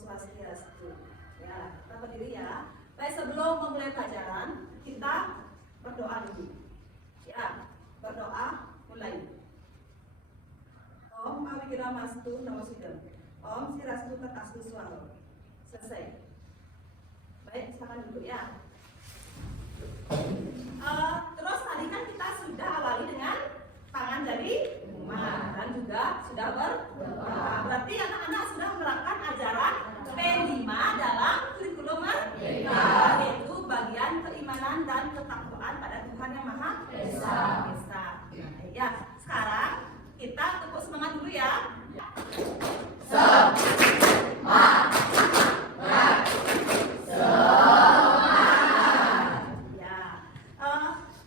Swastiastu. Ya, kita berdiri ya. Baik, sebelum memulai pelajaran, kita berdoa dulu. Ya, berdoa mulai. Om Awigiramastu Namasidam. Om Sirastu Tatastu Swalo. Selesai. Baik, silakan duduk ya. Terus tadi kan kita sudah awali dengan tangan dari rumah dan juga sudah berdoa. Berarti anak-anak sudah menerapkan ajaran P5 dalam kurikulum Merdeka, yaitu bagian keimanan dan ketakwaan pada Tuhan Yang Maha Esa. Ya, sekarang kita tepuk semangat dulu ya.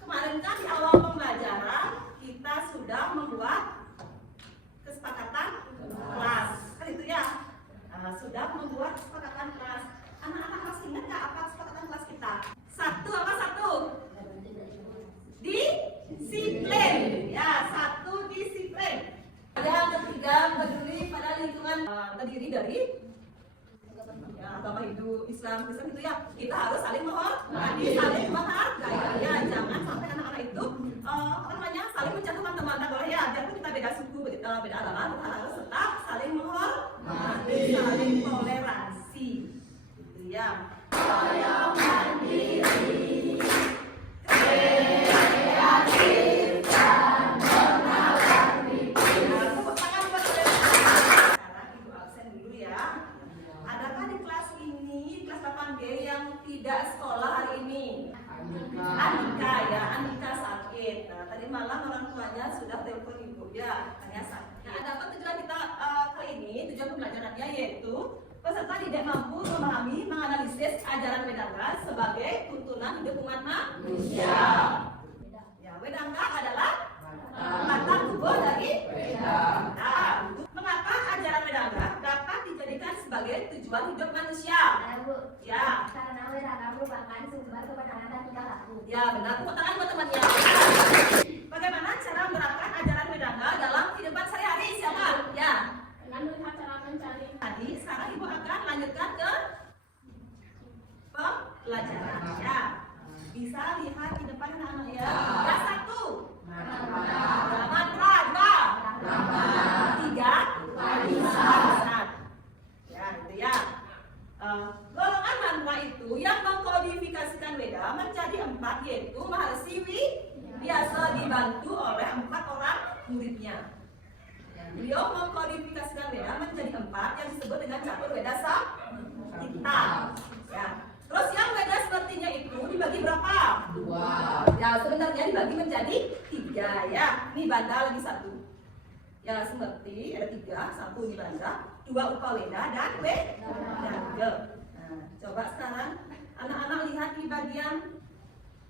Kemarin kan di awal pembelajaran kita sudah membuat kesepakatan kelas, kan itu ya. Sudah membuat kesepakatan kelas. Anak-anak masih ingat nggak apa kesepakatan kelas kita? Satu. Disiplin. Ya, satu disiplin. Yang ketiga, peduli pada lingkungan, terdiri dari agama Hindu, Islam, Kristen itu ya. Kita harus saling menghormati, saling menghargai. Ya, jangan sampai anak-anak itu saling menjatuhkan teman teman ya. Biarpun kita beda suku, beda agama, kita harus tetap saling menghormati, saling toleransi. Gitu ya. Saya mandiri, kreatif dan menawan pikir. Tepuk tangan buat sekarang Ibu absen dulu ya. Adakah di kelas ini, kelas 8G yang tidak sekolah hari ini? Andika sakit. Nah, tadi malam orang tuanya sudah telepon ibu ya, hanya sakit. Nah, ada apa tujuan kita kali ini? Tujuan pembelajarannya yaitu peserta didik mampu memahami, menganalisis ajaran Vedanga sebagai tuntunan hidup umat manusia. Ya, Vedanga adalah latar kubur dari Vedanga. Mengapa ajaran Vedanga dapat dijadikan sebagai tujuan hidup manusia? Ya. Karena Vedanga merupakan sumber kebenaran dan tingkah laku. Ya, benar. Tepuk tangan buat temannya. Bagaimana cara menerapkan ajaran Vedanga dalam kehidupan sehari-hari? Siapa? Ya. Dengan melihat cara mencari. Tadi, sekarang Ibu akan lanjutkan ke pembelajaran. Ya. Bisa lihat di depan anak-anak ya. Ya, satu. Mantra. Dua. Tiga. Warisan. Ya, itu ya. Golongan mantra itu yang mengkodifikasikan Veda menjadi 4, yaitu Maharsi biasa dibantu oleh 4 orang muridnya. Beliau mengkodifikasikan Veda menjadi 4 yang disebut dengan catur Veda Samhita. Ya. Terus yang Veda sepertinya itu dibagi berapa? 2. Ya, sebenarnya dibagi menjadi 3 ya. Nibanda lagi 1. Ya, seperti ada 3, 1 Nibanda, 2 Upaweda dan Vedanga. Nah, coba sekarang anak-anak lihat di bagian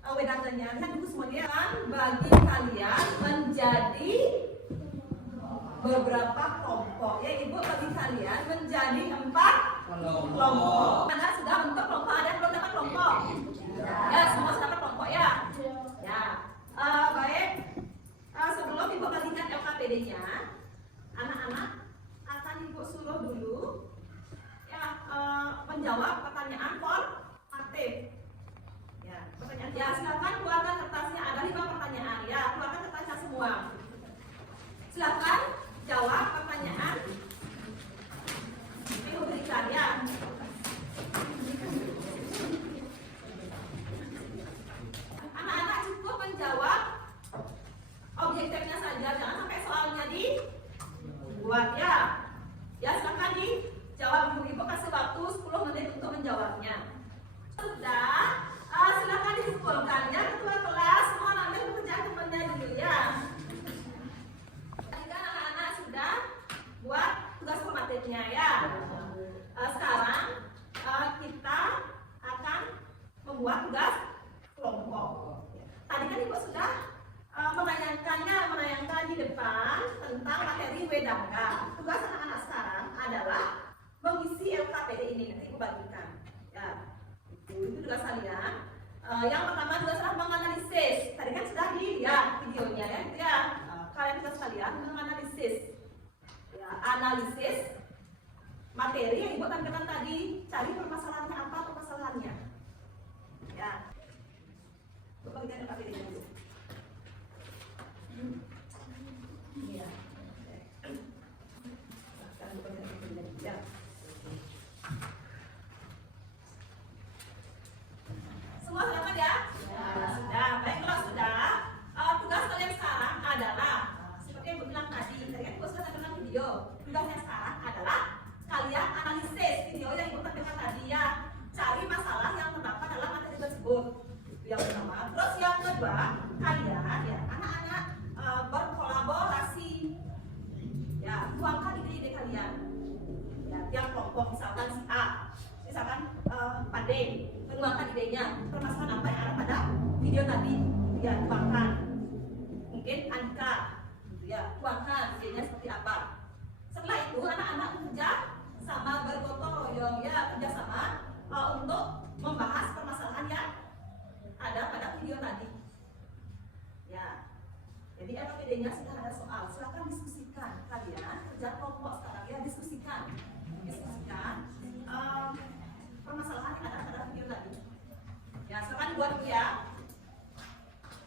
Vedanganya. Lihat dulu semuanya kan bagi kalian menjadi beberapa kelompok. Ya, Ibu bagi kalian menjadi 4 kelompok. Anda sudah bentuk kelompok, ada yang belum dapat kelompok? Ya, semua sudah dapat kelompok ya. Ya, baik. Sebelum Ibu bagikan LKPD-nya, anak-anak akan Ibu suruh dulu ya menjawab pertanyaan formatif. Ya, pertanyaan. Ya, silakan keluarkan kertasnya. Ada 5 pertanyaan. Ya, keluarkan kertasnya semua. Silakan jawab pertanyaan yang Ibu berikan ya. Anak-anak cukup menjawab objektifnya saja, jangan sampai soalnya dibuat ya. Ya, silakan dijawab. Ibu kasih waktu 10 menit untuk menjawabnya. Sudah, silakan dikumpulkan ya ketua kelas, semua ambil pekerjaan temannya dulu ya. Jika anak-anak sudah buat tugas formatifnya ya. Sekarang kita akan membuat tugas kelompok. Tadi kan Ibu sudah menayangkan di depan tentang materi Vedanga. Tugas anak-anak sekarang adalah mengisi LKPD ini, nanti Ibu bagikan. Ya, itu tugas kalian. Yang pertama tugas adalah menganalisis. Tadi kan sudah dilihat videonya ya, gitu ya. Kalian tugas kalian menganalisis. Ya, analisis materi yang Ibu buat tampilkan tadi, cari permasalahannya apa permasalahannya. Ya. Coba kita lihat ini dulu. Iya. Sekarang kita lihat ini dulu. Ya. Semua sudah kan ya? Sudah. Baik, kalau sudah, tugas kalian sekarang adalah seperti yang Ibu bilang tadi Ibu sudah tampilkan video. Tugasnya sekarang adalah kalian analisis video yang Ibu tampilkan tadi ya. Cari masalah yang terdapat dalam materi tersebut. Yang pertama. Terus yang kedua, kalian ya anak-anak berkolaborasi. Ya, tuangkan ide-ide kalian. Ya, tiap kelompok misalkan si A, misalkan Pak D, menuangkan idenya. Permasalahan apa yang ada pada video tadi? Ya, tuangkan. Mungkin Andika, gitu ya, tuangkan idenya seperti apa. Setelah itu anak-anak kerja sama bergotong royong ya, kerjasama untuk membahas permasalahan yang ada pada video tadi. Ya, jadi RPD-nya sudah ada soal. Silakan diskusikan kalian kerja kelompok sekarang ya, diskusikan permasalahan yang ada pada video tadi. Ya, silakan buat dulu ya.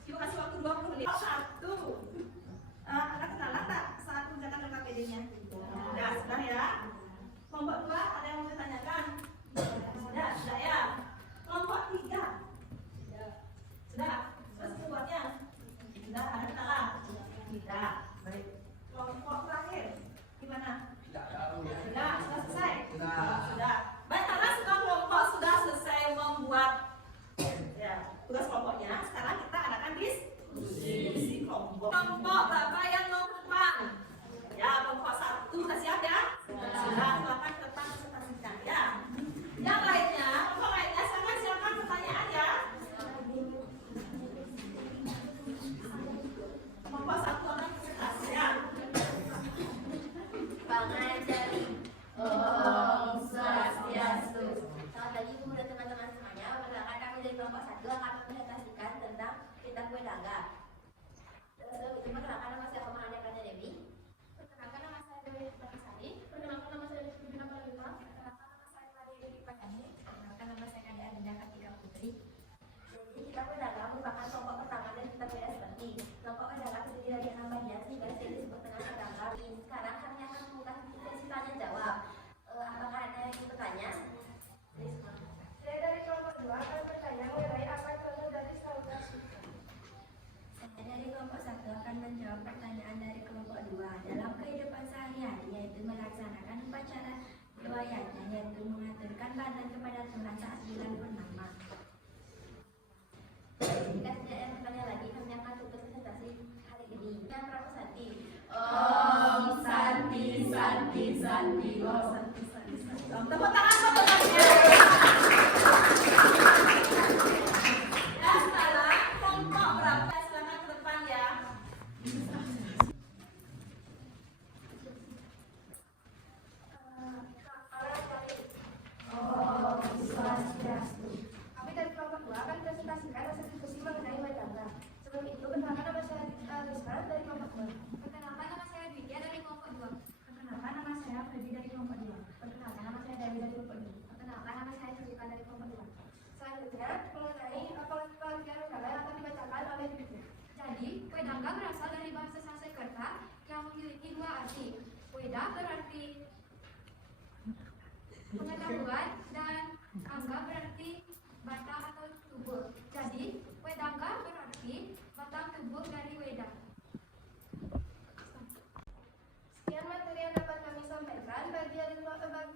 Ibu kasih waktu 20 menit. Satu. Ada kenalan tak saat mengerjakan RPD-nya? Ya, sudah ya. Kelompok 2 ada yang mau ditanyakan? Sudah ya. Kelompok 3. Sudah. Terus keluarnya? Sudah, ada kenalan? Tidak. Baik. Kelompok terakhir gimana? Sudah selesai? Sudah. Baik, karena semua kelompok sudah selesai membuat ya, tugas kelompoknya, sekarang kita adakan diskusi kelompok. Kelompok berapa yang mau ke depan? Ya, kelompok 1 sudah siap ya? Sudah, silakan ke depan presentasikan ya. Yang lainnya, kelompok lainnya silakan pertanyaan ya. Kelompok 1 akan presentasi ya. Pengajari Om Swastiastu. Selamat pagi Ibu dan teman-teman semuanya. Perkenalkan kami dari kelompok 1 akan mempresentasikan tentang kitab kue dagang. Sebelum itu perkenalkan nama saya Oma Adekanya Dewi. Perkenalkan nama saya Dewi Sari. Perkenalkan nama saya Dewi Nabalita. Perkenalkan nama saya Maria Dewi Payani. Perkenalkan nama saya Kanda Adinda Kartika Putri. Jadi kitab kue dagang merupakan kelompok pertama dari kitab kue seperti kelompok kue dagang terdiri dari 6 bagian sehingga disebut dengan dagang. Sekarang kami akan membuka sesi tanya jawab. Apakah ada yang ingin bertanya? Saya dari kelompok 2 akan bertanya mengenai apa contoh dari salubrasi. Saya dari kelompok 1 akan menjawab pertanyaan dari kelompok 2. Dalam kehidupan sehari-hari, yaitu melaksanakan upacara riwayatnya, yaitu mengaturkan bantuan kepada Tuhan saat bulan purnama. Jika tidak ada bertanya lagi, kami akan tutup presentasi hari ini. Yang Pramusati. Om Santi Santi Santi Om Santi Santi Santi. Tepuk tangan pemenangnya. Ya, sekarang kelompok berapa? Silakan ke depan ya. Om Swastiastu. Kami dari kelompok 2 akan presentasikan hasil diskusi mengenai kue dagang. Sebelum itu, perkenalkan nama saya Rizka dari kelompok 2. Perkenalkan nama saya Widya dari kelompok 2. Perkenalkan nama saya Feby dari kelompok 2. Perkenalkan nama saya Dewi dari kelompok 2. Perkenalkan nama saya Jessica dari kelompok 2. Selanjutnya, mengenai pengertian negara yang akan dibacakan oleh Widya. Jadi, wedangga berasal dari bahasa Sanskerta yang memiliki 2 arti. Weda berarti pengetahuan dan angga berarti batang atau tubuh. Jadi, wedangga berarti batang tubuh dari weda. Sekian materi yang dapat kami sampaikan. Bagi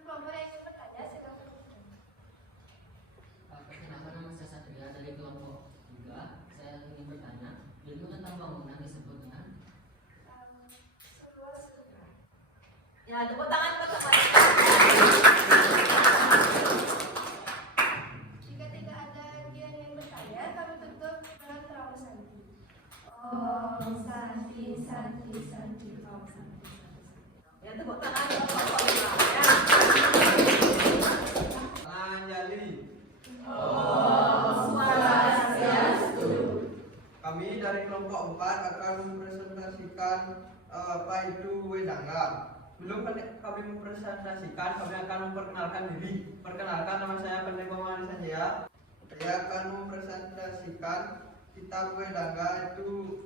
kelompok yang ingin bertanya, silakan. Perkenalkan nama saya Satria dari kelompok 3. Saya ingin bertanya, ilmu tentang bangunan disebut dengan Sebuah sutra. Ya, tepuk tangan teman-teman. Jika tidak ada lagi yang ingin bertanya, kami tutup dengan Pramusanti. Om Santi Santi Santi Om Santi. Ya, tepuk tangan untuk kelompok 5. Ya. Anjali. Om Swastiastu. Kami dari kelompok 4 akan mempresentasikan apa itu wedangga. Belum kami mempresentasikan, kami akan memperkenalkan diri. Perkenalkan, nama saya Pendekar Manis Sanjaya. Saya akan mempresentasikan kitab Wedangga itu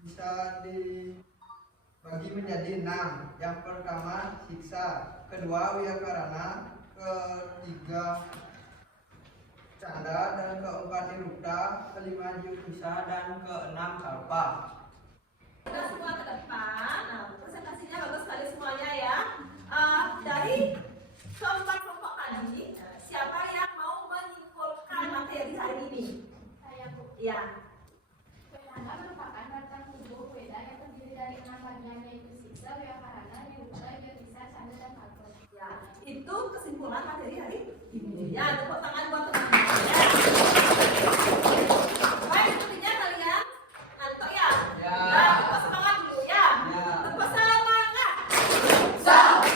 bisa dibagi menjadi 6. Yang pertama siksa, kedua Wyakarana, ketiga canda, dan keempat nirukta, kelima jyutisha, dan keenam kalpa. Kita semua ke depan. Nah, presentasinya bagus sekali semuanya ya. Dari keempat kelompok tadi, siapa yang mau menyimpulkan materi hari ini? Saya Bu. Ya. Wedangga merupakan batang tubuh Weda yang terdiri dari 6 bagian yaitu siksa, Wyakarana, Nirukta, Jyutisha, Canda, dan Kalpa. Ya, itu kesimpulan materi hari ini. Ya, tepuk tangan buat teman-teman. Ya. Baik, sepertinya kalian ngantuk ya? Ya. Ya, tepuk semangat dulu ya. Ya. Tepuk semangat. Ya, tepuk tangan.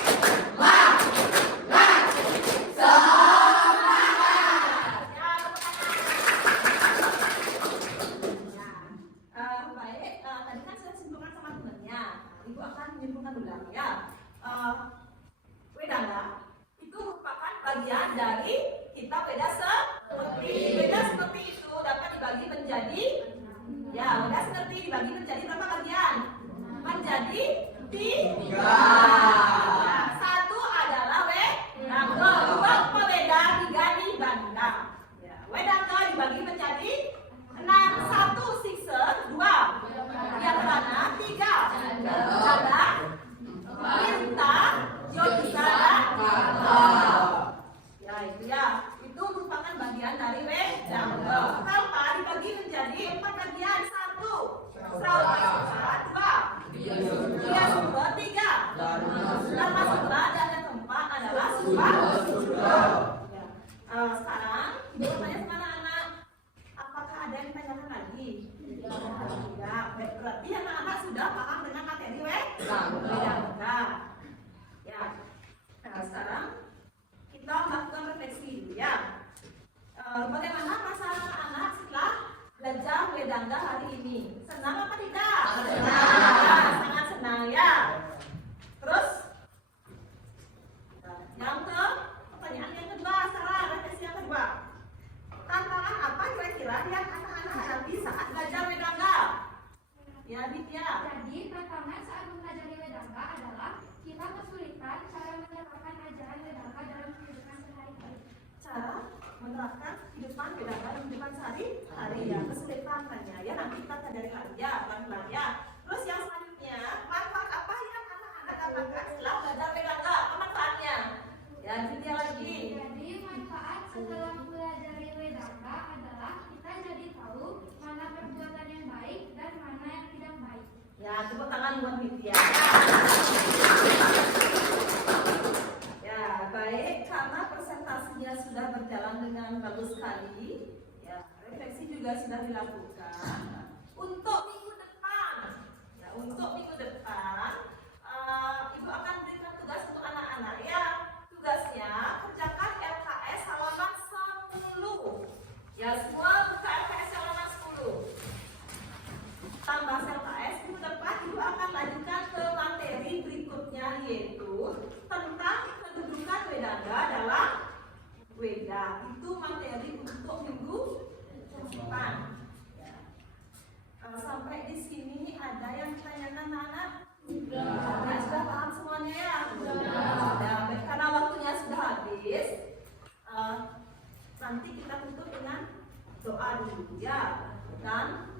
Baik, tadi kan saya simpulkan sama temannya. Ibu akan menyimpulkan ulang ya. Wedangga itu merupakan bagian dari kitab Weda Seperti. Weda Seperti itu dapat dibagi menjadi, ya, Weda Seperti dibagi menjadi berapa bagian? Menjadi 3. Nah, satu adalah Wedangga, 2 Weda, 3 Nibanda. Ya, Wedangga dibagi menjadi 6, 1 siksa, 2 Wyakarana, 3 canda, Nirukta, Jyutisha, dan Kalpa. Ya, itu ya. Itu merupakan bagian dari Wedangga. Kalpa dibagi menjadi 4 bagian. 1 Srautasutra, 2 Vyasura, 3 Dharmasura, dan yang keempat adalah Subhasura. Ya. Sekarang ibu bertanya sama anak-anak, apakah ada yang ditanyakan lagi? Ya, berarti anak-anak sudah paham dengan materi Wedangga. Ya. Nah, sekarang kita melakukan refleksi dulu ya. Bagaimana perasaan anak-anak setelah belajar Wedangga hari ini? Senang apa tidak? Senang. Sangat senang ya. Terus yang pertanyaan yang kedua, Sarah, refleksi yang kedua. Tantangan apa kira-kira yang anak-anak hadapi saat belajar Wedangga? Ya, Ditya. Jadi tantangan saat mempelajari Wedangga adalah kita kesulitan cara menerapkan ajaran Wedangga dalam kehidupan sehari-hari. Cara menerapkan kehidupan Wedangga dalam kehidupan sehari-hari ya, kesulitannya ya, nanti kita pelajari lagi ya, pelan-pelan ya. Terus yang selanjutnya, manfaat apa yang anak-anak dapatkan setelah belajar Wedangga? Apa manfaatnya? Ya, Ditya lagi. Jadi manfaat setelah mempelajari Wedangga adalah kita jadi tahu mana perbuatan yang baik dan mana yang tidak baik. Ya, tepuk tangan buat Ditya. Ya, baik, karena presentasinya sudah berjalan dengan bagus sekali. Ya, refleksi juga sudah dilakukan. Untuk minggu depan, ya, untuk minggu depan, Ibu akan berikan tugas untuk anak-anak ya. Tugasnya kerjakan LKS halaman 10. Ya, semua buka LKS halaman 10. Tambah LKS, minggu depan Ibu akan lanjutkan ke materi berikutnya, yaitu tentang kedudukan Wedangga dalam Weda. Itu materi untuk minggu depan. Ya. Sampai di sini ada yang ditanyakan anak-anak? Sudah paham semuanya ya? Sudah. Baik, karena waktunya sudah habis, nanti kita tutup dengan doa dulu ya, dan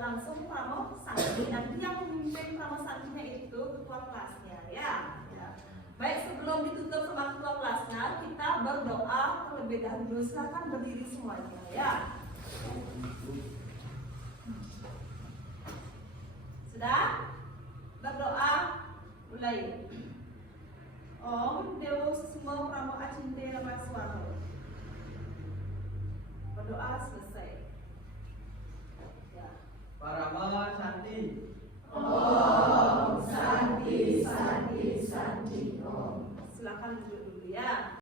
langsung Pramo Santri. Nanti yang memimpin Pramo Santrinya itu ketua kelasnya ya. Baik, sebelum ditutup sama ketua kelasnya, kita berdoa terlebih dahulu. Silakan berdiri semuanya ya. Sudah? Berdoa mulai. Om Dewa Semua Pramo